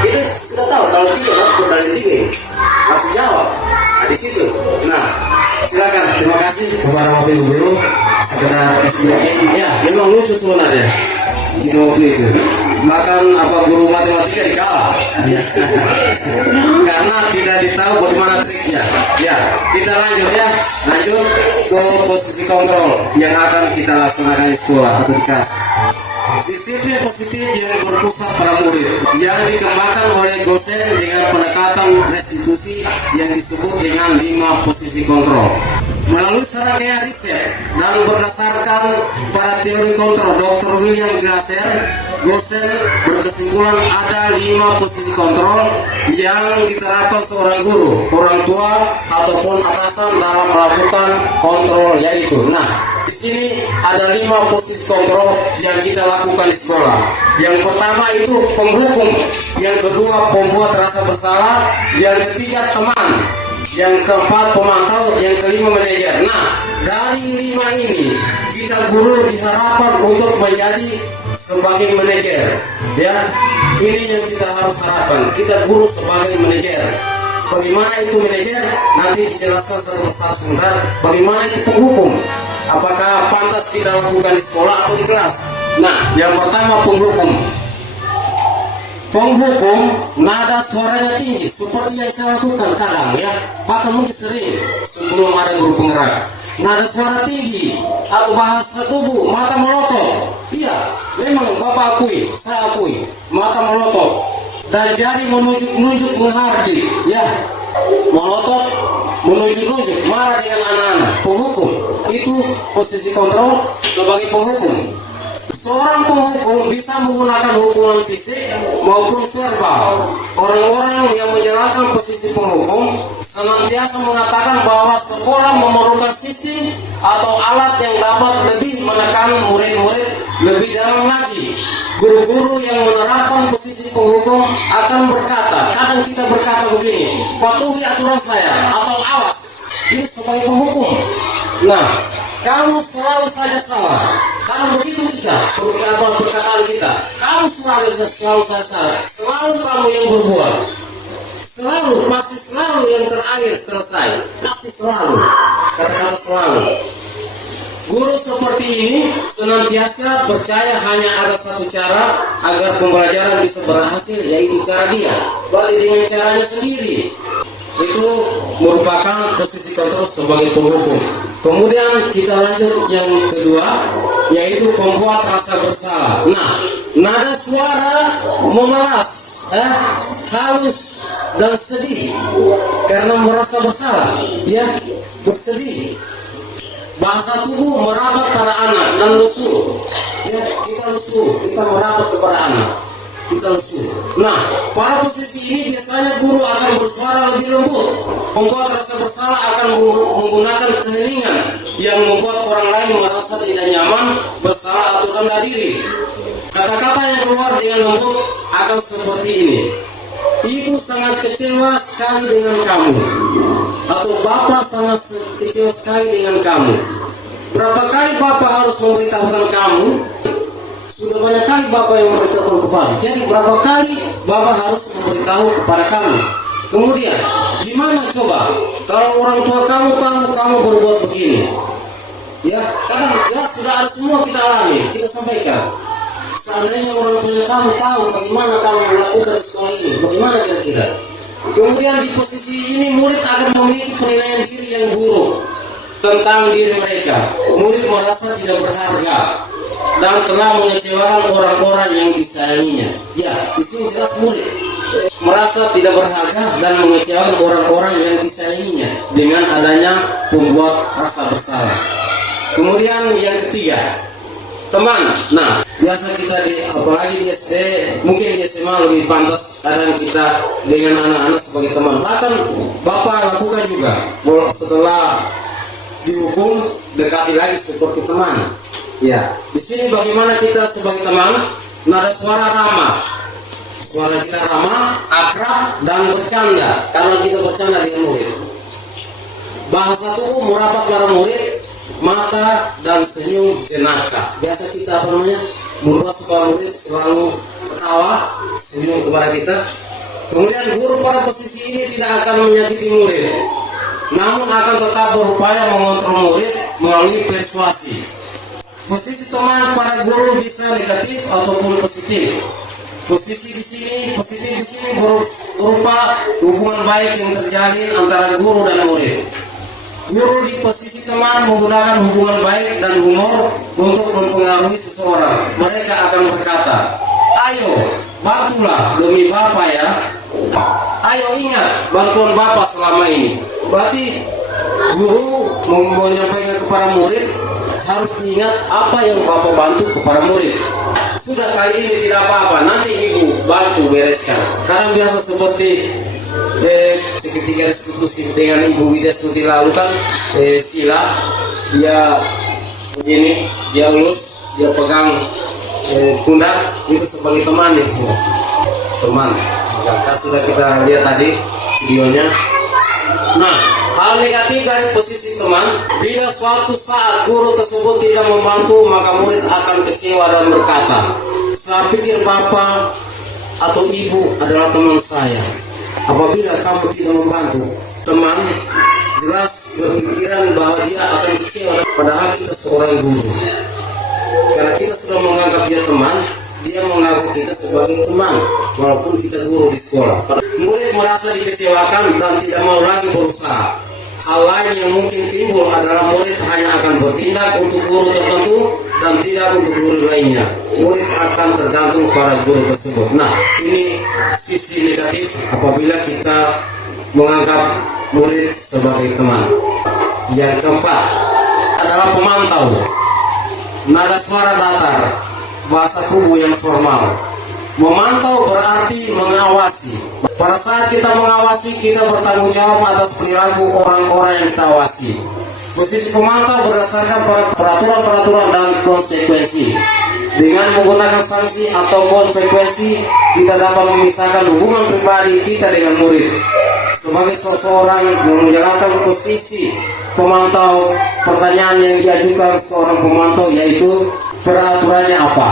kita sudah tahu kalau 3 masih berdalil 3 masih jawab. Nah di situ. Nah silakan, terima kasih kepada Wakil Guru saudara SBM. Ya memang lucu sebenarnya kita waktu itu makan guru matematika dikalah ya. Karena tidak ditahu bagaimana triknya. Ya kita lanjut ke posisi kontrol yang akan kita laksanakan di sekolah atau di kelas. Disiplin positif yang berpusat pada murid yang dikembangkan oleh dosen dengan pendekatan restitusi yang disebut dengan 5 posisi kontrol. Melalui serangkaian riset dan berdasarkan pada teori kontrol Dr. William Glasser, dosen berkesimpulan ada 5 posisi kontrol yang diterapkan seorang guru, orang tua ataupun atasan dalam melakukan kontrol, yaitu di sini ada 5 posisi kontrol yang kita lakukan di sekolah. Yang pertama itu penghukum, yang kedua pembuat rasa bersalah, yang ketiga teman, yang keempat pemantau, yang kelima manajer. Dari 5 ini kita guru diharapkan untuk menjadi sebagai manajer. Ya, ini yang kita harus harapkan. Kita guru sebagai manajer. Bagaimana itu manajer? Nanti dijelaskan satu persatu sebentar. Bagaimana itu penghukum? Apakah pantas kita lakukan di sekolah atau di kelas? Yang pertama penghukum. Penghukum nada suaranya tinggi seperti yang saya lakukan kadang ya, bahkan mungkin sering sebelum ada guru penggerak. Nada suara tinggi atau bahasa tubuh, mata melotot. Iya, memang Bapak akui, saya akui, mata melotot dan jari menunjuk-nunjuk menghardik ya, melotot menunjuk-nunjuk, marah dengan anak-anak. Penghukum itu posisi kontrol sebagai penghukum. Seorang penghukum bisa menggunakan hukuman fisik maupun verbal. Orang-orang yang menjalankan posisi penghukum senantiasa mengatakan bahwa sekolah memerlukan sistem atau alat yang dapat lebih menekan murid-murid lebih dalam lagi. Guru-guru yang menerapkan posisi penghukum akan berkata, kadang kita berkata begini, patuhi aturan saya atau awas. Ini sebagai penghukum. Kamu selalu saja salah. Karena begitu kita perkataan kita, kamu selalu saya salah. Selalu kamu yang berbuat. Pasti selalu yang terakhir selesai. Pasti selalu. Kata-kata selalu. Guru seperti ini senantiasa percaya hanya ada satu cara agar pembelajaran bisa berhasil, yaitu cara dia. Berarti dengan caranya sendiri. Itu merupakan posisi kontrol sebagai penghukum. Kemudian kita lanjut yang kedua, yaitu pembuat rasa bersalah. Nada suara memelas, halus dan sedih karena merasa bersalah, ya, bersedih. Bahasa tubuh merapat pada anak dan lesu, ya, kita lesu, kita merapat kepada anak. Kita lesu. Pada posisi ini biasanya guru akan bersuara lebih lembut. Membuat rasa bersalah akan menggunakan keheningan yang membuat orang lain merasa tidak nyaman, bersalah atau rendah diri. Kata-kata yang keluar dengan lembut akan seperti ini. Ibu sangat kecewa sekali dengan kamu. Atau Bapak sangat kecewa sekali dengan kamu. Berapa kali Bapak harus memberitahukan kamu? Sudah banyak kali Bapak yang memberitahukan kepada. Jadi berapa kali Bapak harus memberitahu kepada kamu? Kemudian, gimana coba kalau orang tua kamu tahu kamu berbuat begini? Ya, kadang ya sudah ada semua kita alami, kita sampaikan. Seandainya orang tua kamu tahu bagaimana kamu melakukan di sekolah ini, bagaimana kira-kira? Kemudian di posisi ini murid akan memiliki penilaian diri yang buruk tentang diri mereka. Murid merasa tidak berharga dan telah mengecewakan orang-orang yang disayanginya. Ya, di sini jelas murid merasa tidak berharga dan mengecewakan orang-orang yang disayanginya dengan adanya pembuat rasa bersalah. Kemudian yang ketiga, teman. Biasa kita apalagi di SD, mungkin di SMA lebih pantas kadang kita dengan anak-anak sebagai teman. Bahkan Bapak lakukan juga setelah dihukum, dekati lagi seperti teman. Ya, di sini bagaimana kita sebagai teman? Nada suara ramah. Suara kita ramah, akrab dan bercanda karena kita bercanda dengan murid. Bahasa tubuh merapat para murid mata, dan senyum jenaka. Biasa kita apa namanya, guru supaya murid selalu ketawa, senyum kepada kita. Kemudian guru pada posisi ini tidak akan menyakiti murid, namun akan tetap berupaya mengontrol murid melalui persuasi. Posisi teman pada guru bisa negatif ataupun positif. Posisi di sini, positif di sini berupa hubungan baik yang terjalin antara guru dan murid. Guru di posisi teman menggunakan hubungan baik dan humor untuk mempengaruhi seseorang. Mereka akan berkata, "Ayo, bantulah demi Bapak ya. Ayo ingat bantuan Bapak selama ini." Berarti guru menyampaikan kepada murid, harus diingat apa yang Bapak bantu kepada murid. Sudah kali ini tidak apa-apa, nanti ibu bantu bereskan. Karena biasa seperti seketika diskusi dengan Ibu Widya Stuti lalu kan, sila dia begini, dia elus, dia pegang pundak, itu sebagai teman itu, teman. Maka sudah kita lihat tadi videonya. Nah, hal negatif dari posisi teman, bila suatu saat guru tersebut tidak membantu, maka murid akan kecewa dan berkata, "Saya pikir Bapak atau Ibu adalah teman saya. Apabila kamu tidak membantu, teman jelas berpikiran bahwa dia akan kecewa, padahal kita seorang guru. Karena kita sudah menganggap dia teman, dia menganggap kita sebagai teman, walaupun kita guru di sekolah. Murid merasa dikecewakan dan tidak mau lagi berusaha. Hal lain yang mungkin timbul adalah murid hanya akan bertindak untuk guru tertentu dan tidak untuk guru lainnya. Murid akan tergantung pada guru tersebut. Nah, ini sisi negatif apabila kita menganggap murid sebagai teman. Yang keempat adalah pemantau. Nada suara datar, bahasa tubuh yang formal. Memantau berarti mengawasi. Pada saat kita mengawasi, kita bertanggung jawab atas perilaku orang-orang yang kita awasi. Posisi pemantau berdasarkan peraturan-peraturan dan konsekuensi. Dengan menggunakan sanksi atau konsekuensi, kita dapat memisahkan hubungan pribadi kita dengan murid. Sebagai seseorang yang menjalankan posisi pemantau, pertanyaan yang diajukan seorang pemantau yaitu peraturannya apa?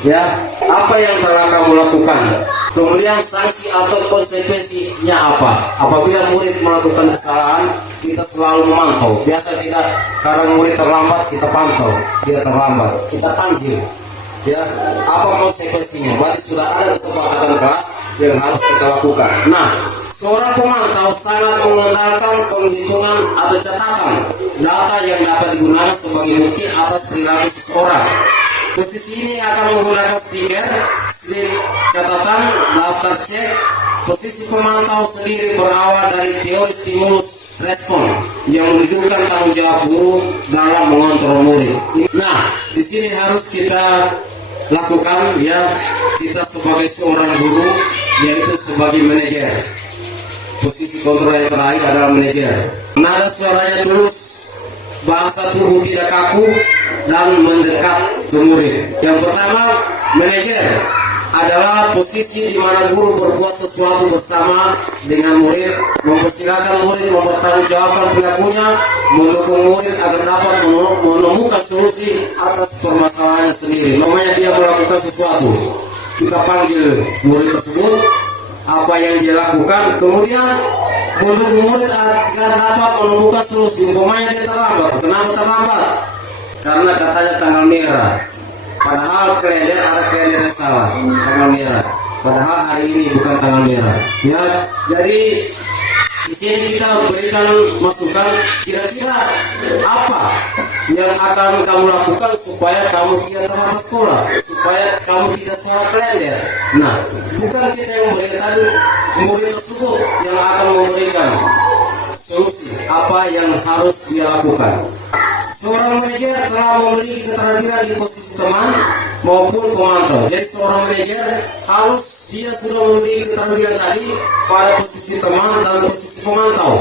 Ya, apa yang telah kamu lakukan? Kemudian sanksi atau konsekuensinya apa? Apabila murid melakukan kesalahan, kita selalu memantau. Biasa kita, karena murid terlambat, kita pantau. Dia terlambat, kita panggil. Ya, apa konsekuensinya? Berarti sudah ada kesepakatan kelas yang harus kita lakukan. Nah, seorang pemantau sangat mengandalkan penghitungan atau catatan data yang dapat digunakan sebagai bukti atas perilaku seseorang. Posisi ini akan menggunakan stiker, slip catatan, daftar cek. Posisi pemantau sendiri berawal dari teori stimulus respon yang menunjukkan tanggung jawab guru dalam mengontrol murid. Nah, di sini harus kita lakukan, ya, kita sebagai seorang guru, yaitu sebagai manajer. Posisi kontrol yang terakhir adalah manajer. Nada suaranya tulus, bahasa tubuh tidak kaku, dan mendekat ke murid. Yang pertama, manajer adalah posisi di mana guru berbuat sesuatu bersama dengan murid, mempersilahkan murid mempertanggungjawabkan perilakunya, mendukung murid agar dapat menemukan solusi atas permasalahannya sendiri. Namanya dia melakukan sesuatu, kita panggil murid tersebut, apa yang dia lakukan, kemudian mendukung murid agar dapat menemukan solusi. Umpamanya dia terlambat. Kenapa terlambat? Karena katanya tanggal merah. Padahal kalender ada kalender yang salah, tanggal merah. Padahal hari ini bukan tanggal merah. Ya, jadi di sini kita berikan masukan, kira-kira apa yang akan kamu lakukan supaya kamu tidak terlambat sekolah, supaya kamu tidak salah kalender. Nah, bukan kita yang memberikan, murid tersebut yang akan memberikan solusi apa yang harus dia lakukan. Seorang manajer telah memiliki keterampilan di posisi teman maupun pemantau. Jadi seorang manajer harus dia sudah memiliki keterampilan tadi pada posisi teman dan posisi pemantau.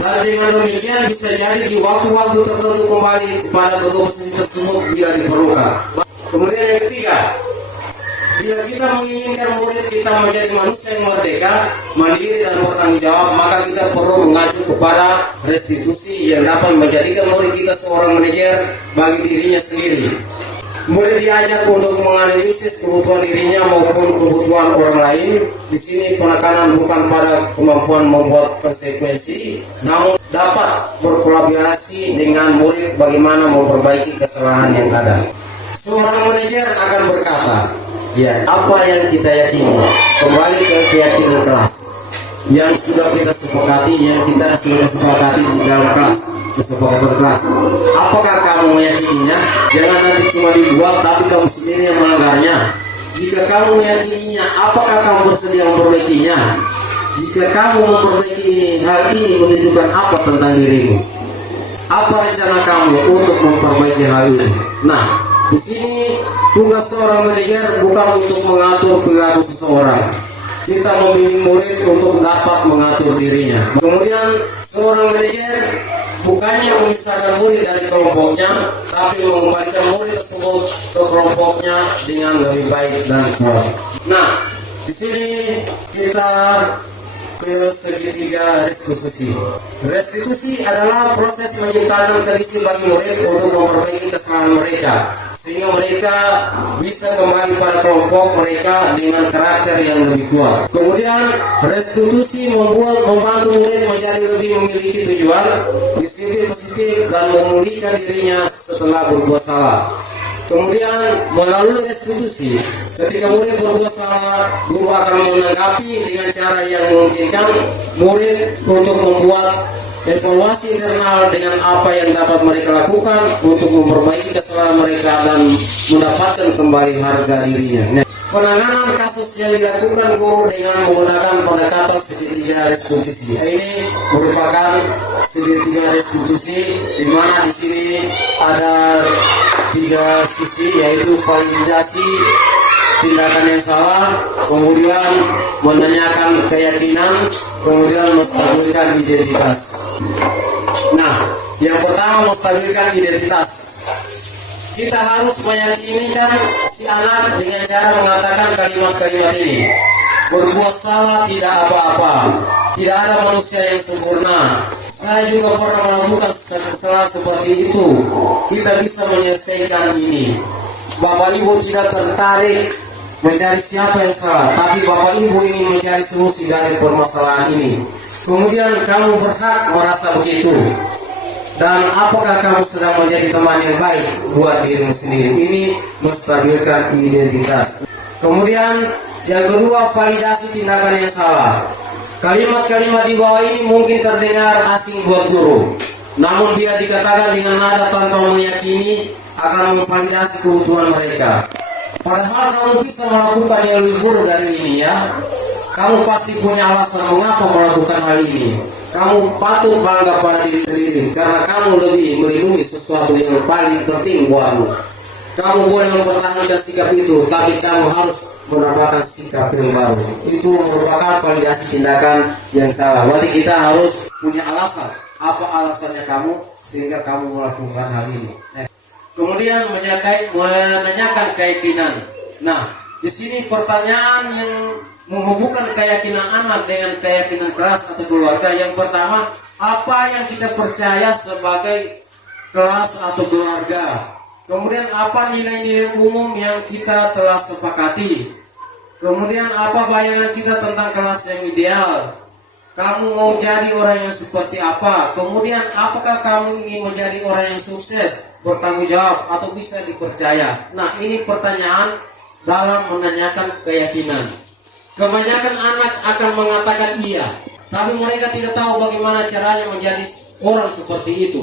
Dan dengan demikian bisa jadi di waktu-waktu tertentu kembali kepada kedua posisi tersebut bila diperlukan. Kemudian yang ketiga, Bila kita menginginkan murid kita menjadi manusia yang merdeka, mandiri dan bertanggung jawab, maka kita perlu mengacu kepada restitusi yang dapat menjadikan murid kita seorang manajer bagi dirinya sendiri. Murid diajak untuk menganalisis kebutuhan dirinya maupun kebutuhan orang lain. Di sini penekanan bukan pada kemampuan membuat konsekuensi, namun dapat berkolaborasi dengan murid bagaimana memperbaiki kesalahan yang ada. Seorang manajer akan berkata, ya, apa yang kita yakini, kembali ke keyakinan kelas yang sudah kita sepakati, yang kita sudah sepakati di dalam kelas, kesepakatan kelas. Apakah kamu meyakininya? Jangan nanti cuma dibuat tapi kamu sendiri yang melanggarnya. Jika kamu meyakininya, apakah kamu bersedia memperbaikinya? Jika kamu memperbaiki hal ini, menunjukkan apa tentang dirimu? Apa rencana kamu untuk memperbaiki hal ini? Nah, di sini tugas seorang manajer bukan untuk mengatur perilaku seseorang. Kita membimbing murid untuk dapat mengatur dirinya. Kemudian seorang manajer bukannya memisahkan murid dari kelompoknya, tapi mengembalikan murid tersebut ke kelompoknya dengan lebih baik dan kuat. Nah, di sini kita ke segitiga restitusi. Restitusi adalah proses menciptakan kondisi bagi murid untuk memperbaiki kesalahan mereka, sehingga mereka bisa kembali pada kelompok mereka dengan karakter yang lebih kuat. Kemudian restitusi membantu murid menjadi lebih memiliki tujuan, disiplin positif dan memulihkan dirinya setelah berbuat salah. Kemudian melalui restitusi, ketika murid berbuat salah, guru akan menanggapi dengan cara yang memungkinkan murid untuk membuat evaluasi internal dengan apa yang dapat mereka lakukan untuk memperbaiki kesalahan mereka dan mendapatkan kembali harga dirinya. Penanganan kasus yang dilakukan guru dengan menggunakan pendekatan segitiga restitusi. Ini merupakan segitiga restitusi di mana di sini ada 3 sisi, yaitu validasi tindakan yang salah, kemudian menanyakan keyakinan, kemudian menstabilkan identitas. Nah, yang pertama menstabilkan identitas. Kita harus meyakinkan si anak dengan cara mengatakan kalimat-kalimat ini. Berbuat salah tidak apa-apa. Tidak ada manusia yang sempurna. Saya juga pernah melakukan kesalahan seperti itu. Kita bisa menyelesaikan ini. Bapak Ibu tidak tertarik mencari siapa yang salah, tapi Bapak Ibu ingin mencari solusi dari permasalahan ini. Kemudian kamu berhak merasa begitu. Dan apakah kamu sedang menjadi teman yang baik buat dirimu sendiri? Ini menstabilkan identitas. Kemudian yang kedua, validasi tindakan yang salah. Kalimat-kalimat di bawah ini mungkin terdengar asing buat guru, namun dia dikatakan dengan nada tanpa meyakini akan memvalidasi kebutuhan mereka. Padahal kamu bisa melakukan yang lebih buruk dari ini, ya. Kamu pasti punya alasan mengapa melakukan hal ini. Kamu patut bangga pada diri sendiri karena kamu lebih melindungi sesuatu yang paling penting buatmu. Kamu boleh mempertahankan sikap itu, tapi kamu harus menambahkan sikap yang baru. Itu merupakan validasi tindakan yang salah. Berarti kita harus punya alasan. Apa alasannya kamu sehingga kamu melakukan hal ini? Kemudian menanyakan keyakinan. Nah, di sini pertanyaan yang menghubungkan keyakinan anak dengan keyakinan kelas atau keluarga. Yang pertama, apa yang kita percaya sebagai kelas atau keluarga? Kemudian apa nilai-nilai umum yang kita telah sepakati? Kemudian apa bayangan kita tentang kelas yang ideal? Kamu mau jadi orang yang seperti apa? Kemudian apakah kamu ingin menjadi orang yang sukses, bertanggung jawab, atau bisa dipercaya? Nah, ini pertanyaan dalam menanyakan keyakinan. Kebanyakan anak akan mengatakan iya, tapi mereka tidak tahu bagaimana caranya menjadi orang seperti itu.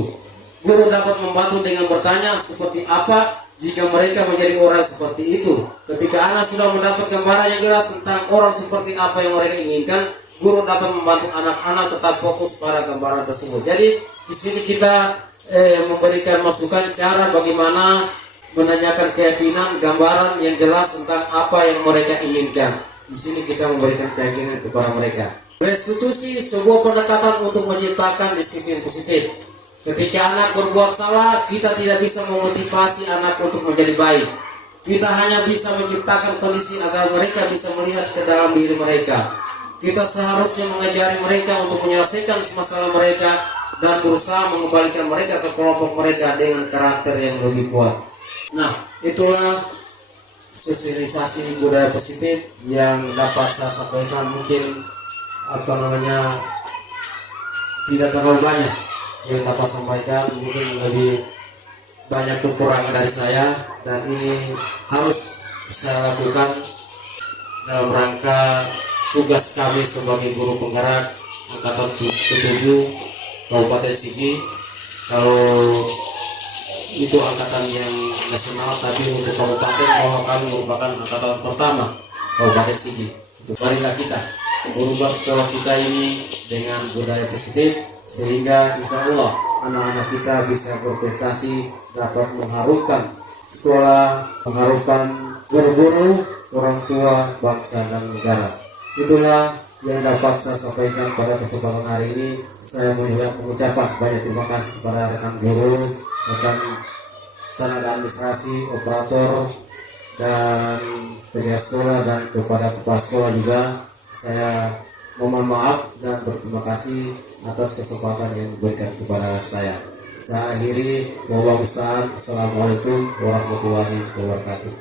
Guru dapat membantu dengan bertanya seperti apa jika mereka menjadi orang seperti itu. Ketika anak sudah mendapat gambaran yang jelas tentang orang seperti apa yang mereka inginkan, guru dapat membantu anak-anak tetap fokus pada gambaran tersebut. Jadi di sini kita memberikan masukan cara bagaimana menanyakan keyakinan, gambaran yang jelas tentang apa yang mereka inginkan. Di sini kita memberikan keyakinan kepada mereka. Restitusi sebuah pendekatan untuk menciptakan disiplin positif. Ketika anak berbuat salah, kita tidak bisa memotivasi anak untuk menjadi baik. Kita hanya bisa menciptakan kondisi agar mereka bisa melihat ke dalam diri mereka. Kita seharusnya mengajari mereka untuk menyelesaikan masalah mereka dan berusaha mengembalikan mereka ke kelompok mereka dengan karakter yang lebih kuat. Nah, itulah sosialisasi budaya positif yang dapat saya sampaikan. Mungkin tidak terlalu banyak yang dapat sampaikan, mungkin lebih banyak kekurangan dari saya, dan ini harus saya lakukan dalam rangka tugas kami sebagai guru penggerak angkatan ke-7 Kabupaten Sigi. Kalau itu angkatan yang nasional, tapi untuk kabupaten bahwa kami merupakan angkatan pertama Kabupaten Sigi. Marilah kita merubah sekolah kita ini dengan budaya positif, sehingga insya Allah anak-anak kita bisa berprestasi, dapat mengharumkan sekolah, mengharumkan guru-guru, orang tua, bangsa dan negara. Itulah yang dapat saya sampaikan pada kesempatan hari ini. Saya mengucapkan banyak terima kasih kepada rekan guru, rekan tenaga administrasi, operator, dan penjaga sekolah, dan kepada kepala sekolah juga. Saya mohon maaf dan berterima kasih atas kesempatan yang diberikan kepada saya. Saya akhiri, wallahu a'lam. Assalamualaikum warahmatullahi wabarakatuh.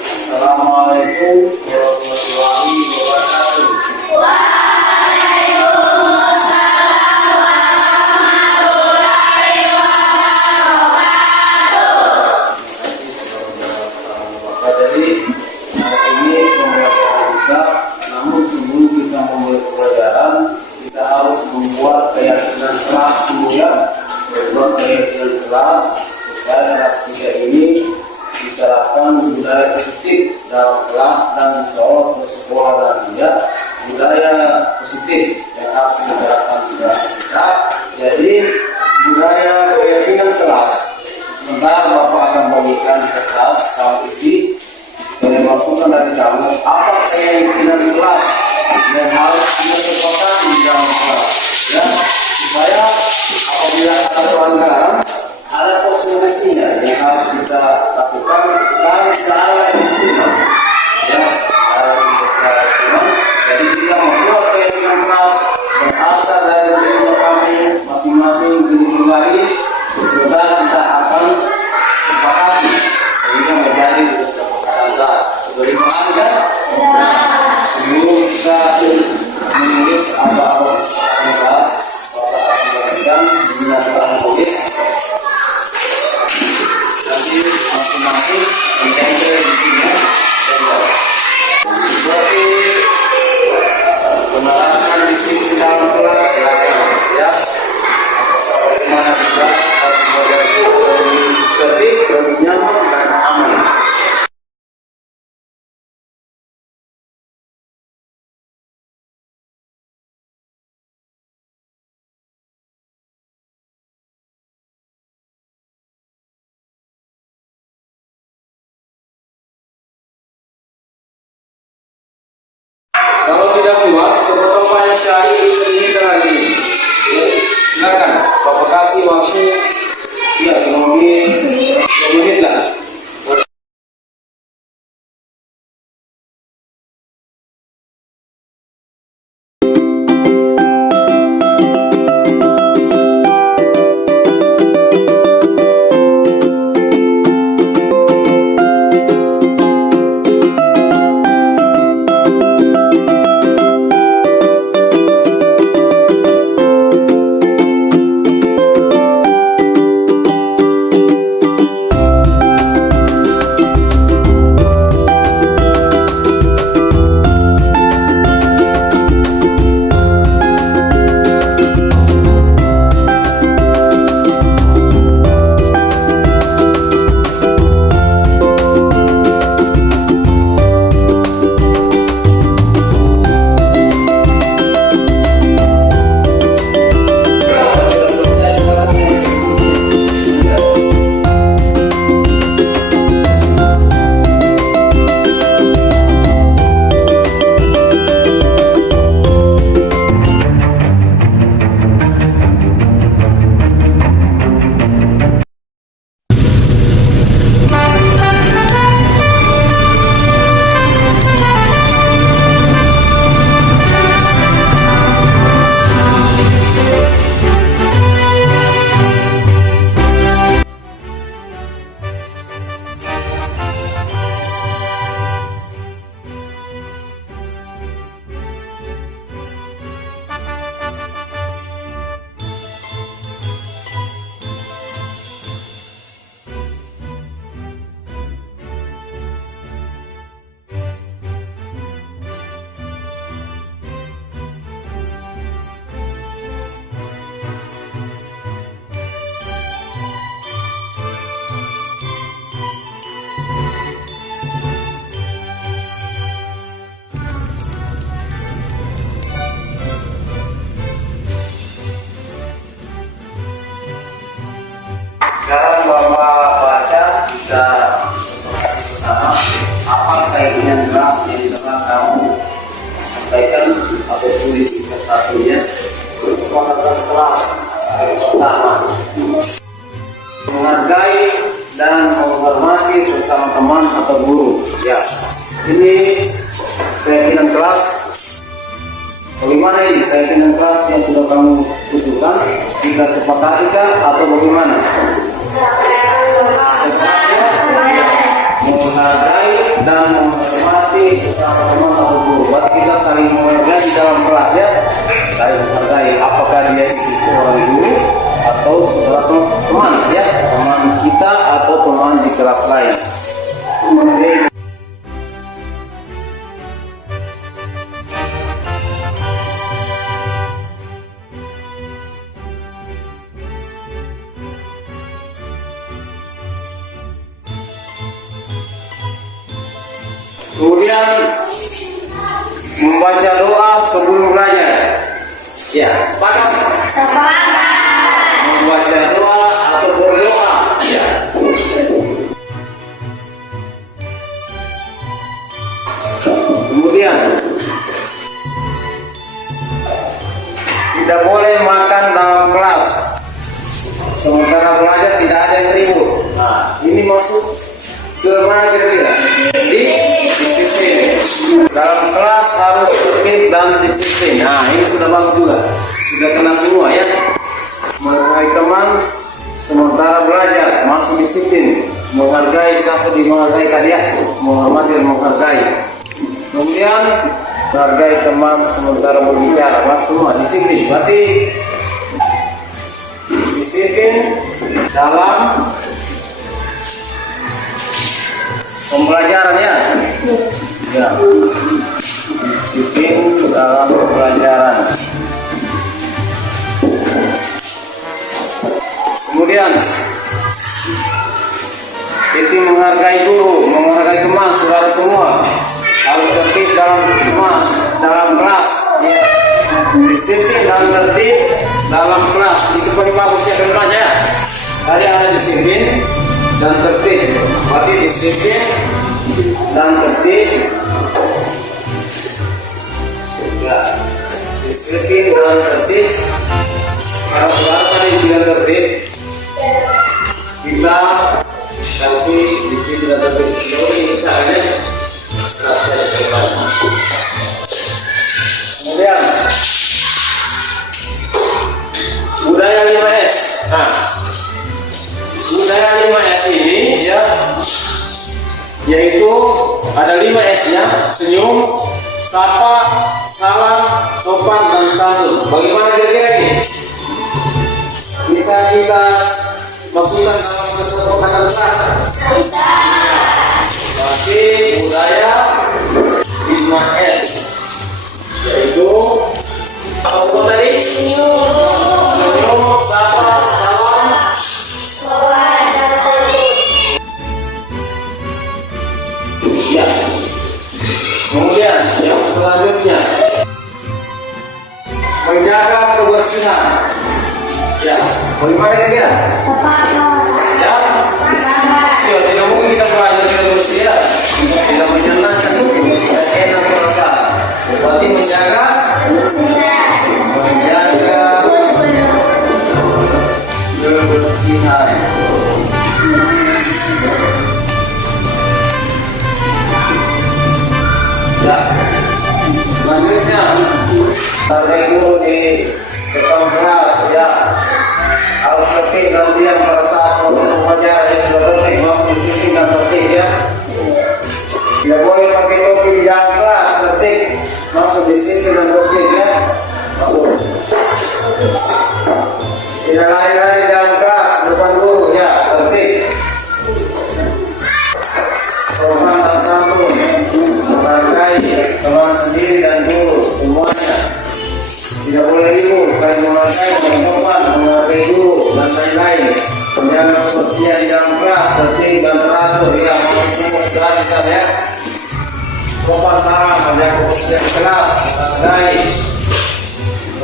Assalamualaikum warahmatullahi wabarakatuh. Jadi hari ini pembelajaran kita, namun sebelum kita memulai pelajaran, kita harus membuat keyakinan kelas dulu ya. Membuat keyakinan kelas supaya kelas 3 ini diterapkan budaya positif dalam kelas dan di sekolah dan dia budaya positif yang harus diterapkan di kelas kita. Jadi budaya keyakinan kelas. Sebentar Bapak akan bagikan ke kelas kalau isi dan masukan dari kamu apa keyakinan kelas yang harus kita sepakati di dalam kelas ya, supaya apabila ada pelanggaran ada konsekuensinya yang harus kita lakukan. Sekarang cara itu ya, jadi kita membuat keyakinan kelas berasal dari jiwa kami masing-masing diri pribadi. Sudah kita akan sepakati sehingga menjadi kesepakatan kelas. Bagaimana kan? Sebelum kita menulis apa-apa kesepakatan kelas, Bapak akan memberikan dengan menulis. Nanti masing-masing mencapai di sini. Seperti menerapkan disiplin dalam kelas, silakan ya. Bagaimana kita lebih tertib, lebih nyaman dan aman. Kalau tidak kuat, sebetulnya banyak sekali bisa lagi. Ya, silakan, Bapak kasih waktu ya kurang lebih 2 menit lah. sampaikan atau tulis presentasinya. Kesepakatan kelas yang pertama, menghargai dan menghormati sesama teman atau guru. Ya, ini keyakinan kelas. Bagaimana ini keyakinan kelas yang sudah kamu usulkan? Kita sepakati atau bagaimana? Menghargai dan menghormati sesama teman atau guru. Berarti kita saling menghargai di dalam kelas ya. Saling menghargai. Apakah dia itu orang guru atau saudara teman ya, teman kita atau teman di kelas lain. Kemudian membaca doa sebelum belajar. Ya, sepakat? Membaca doa atau berdoa. Ya. Kemudian tidak boleh makan dalam kelas. Sementara belajar tidak ada yang ribut. Nah, ini masuk ke mana kira-kira? Di disiplin. Dalam kelas harus tertib dan disiplin. Nah, ini sudah bagus juga. Sudah kena semua ya. Menghargai teman sementara belajar, masuk disiplin. Menghargai satu menghargai tadi ya. Menghormati dan menghargai. Kemudian menghargai teman sementara berbicara. Masuk semua disiplin. Berarti disiplin dalam pembelajaran ya. Ya. Disiplin dalam pembelajaran. Kemudian itu menghargai guru, menghargai teman, saudara semua. Harus tertib dalam kelas. Ya. Disiplin dan tertib dalam kelas. Itu paling bagus ya teman-teman ya. Tadi ada disiplin dan tertib. Berarti disiplin dan tertib. Ya, disiplin dan tertib. Kalau saudara tadi bilang tertib, kita kasih disiplin dan tertib. Ini misalnya, kemudian budaya 5S. Nah, budaya 5S ini ya, yaitu ada 5S-nya: senyum, sapa, salam, sopan, dan santun. Bagaimana kira-kira ini? Bisa kita masukkan dalam kesepakatan kelas? Bisa. Berarti budaya 5S, yaitu apa semua tadi? Senyum, sapa, salam, sopan, dan santun. Ya. Kemudian yang selanjutnya, menjaga kebersihan. Ya, bagaimana kira-kira? Ya, ya, tidak mungkin kita belajar tidak bersih ya. Tidak menyenangkan, tidak enak merasa. Berarti menjaga kebersihan. Ya, selanjutnya target dulu di depan kelas ya, harus tertib dan diam pada saat mengajar ya, sudah tertib, masuk disiplin dan tertib ya. Tidak boleh pakai topi di dalam kelas, tertib, masuk disiplin dan tertib ya. Masuk. Tidak lari-lari dalam kelas depan guru ya, tertib. Sopan dan santun, menghargai teman sendiri dan guru semuanya. Tidak boleh ribut, saling menghargai, sopan, menghargai guru dan lain-lain. Menjaga kebersihan di dalam kelas, tertib dan teratur ya, masuk semua gratis ya. Sopan salam, menjaga kebersihan kelas,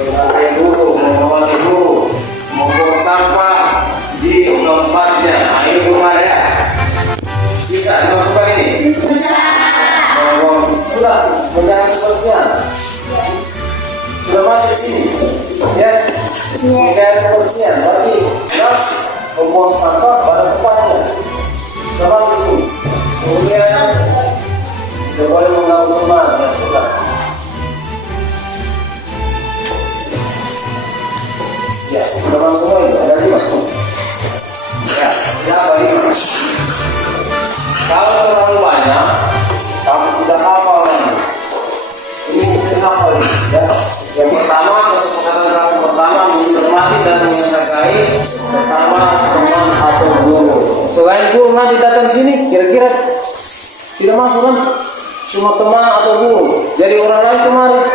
menghargai guru, menghormati guru, membuang sampah di tempatnya. Nah, ini bukan ya. Bisa dimasukkan ini? Bisa. Sudah menjaga kebersihan. masuk di sini, ya. Tidak ada kebersihan, berarti kelas membuang sampah pada tempatnya. Sudah masuk di sini. Kemudian tidak boleh mengganggu teman, ya sudah. Ya, sudah masuk semua ini, ada 5. Ya, berapa 5? Kalau terlalu banyak, kamu tidak hafal lagi. Ini mesti hafal ini. Ya. Yang pertama, kesepakatan kelas pertama menghormati dan menghargai bersama teman atau guru. Selain guru nanti datang sini, kira-kira tidak masuk kan? Cuma teman atau guru. Jadi orang lain kemarin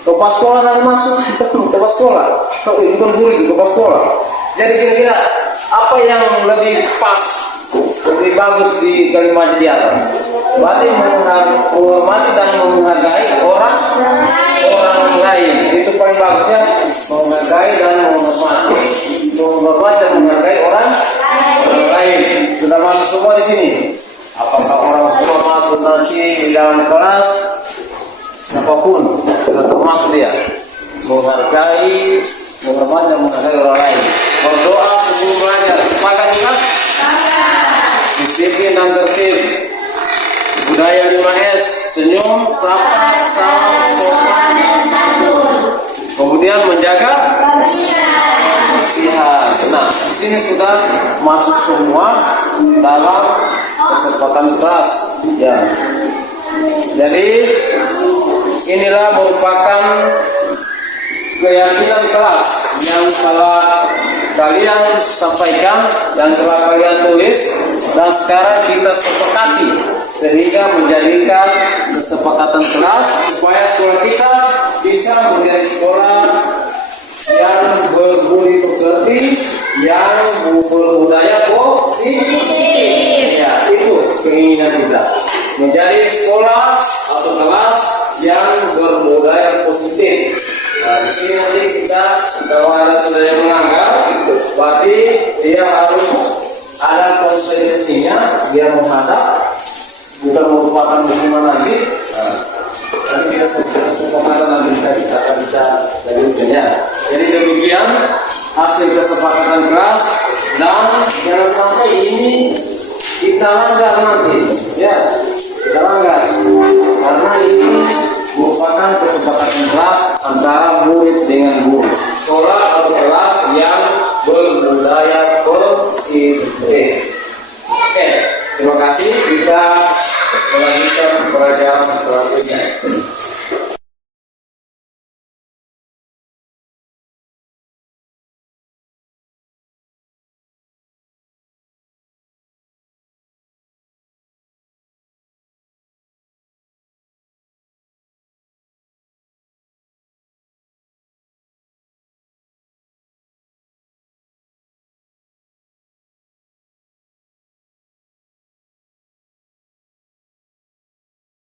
kepala sekolah nanti masuk, kepala sekolah. Bukan guru itu, kepala sekolah. Jadi kira-kira apa yang lebih pas, lebih bagus di kalimat di atas? Berarti menghormati dan menghargai orang lain. Itu paling bagusnya, menghargai dan menghormati. Menghormati dan menghargai orang lain. Sudah masuk semua di sini. Apakah orang tua masuk nanti di dalam kelas? Siapapun sudah termasuk dia. Menghargai, menghormati dan menghargai orang lain. Berdoa sebelum belajar. Sepakat juga? Disiplin dan tertib. Budaya 5S, senyum, sapa, sopan dan santun. Kemudian menjaga kebersihan. Nah, di sini sudah masuk semua dalam kesepakatan kelas. Ya. Jadi inilah merupakan keyakinan kelas yang telah kalian sampaikan dan telah kalian tulis, dan sekarang kita sepakati sehingga menjadikan kesepakatan kelas supaya sekolah kita bisa menjadi sekolah yang berbudi pekerti, yang berbudaya positif. Ya, itu keinginan kita, menjadi sekolah atau kelas yang berbudaya positif. Nah, di sini nanti kita kalau ada saudara yang melanggar, berarti dia harus ada konsekuensinya, dia menghadap, bukan merupakan hukuman nanti. Nanti kita kesepakatan nanti kita akan bisa lanjutkannya. Jadi demikian hasil kesepakatan kelas, dan jangan sampai ini kita langgar nanti, ya, kita langgar, karena ini merupakan kesepakatan kelas antara murid dengan guru. Sekolah atau kelas yang berbudaya positif. Oke, terima kasih. Kita melanjutkan pelajaran selanjutnya.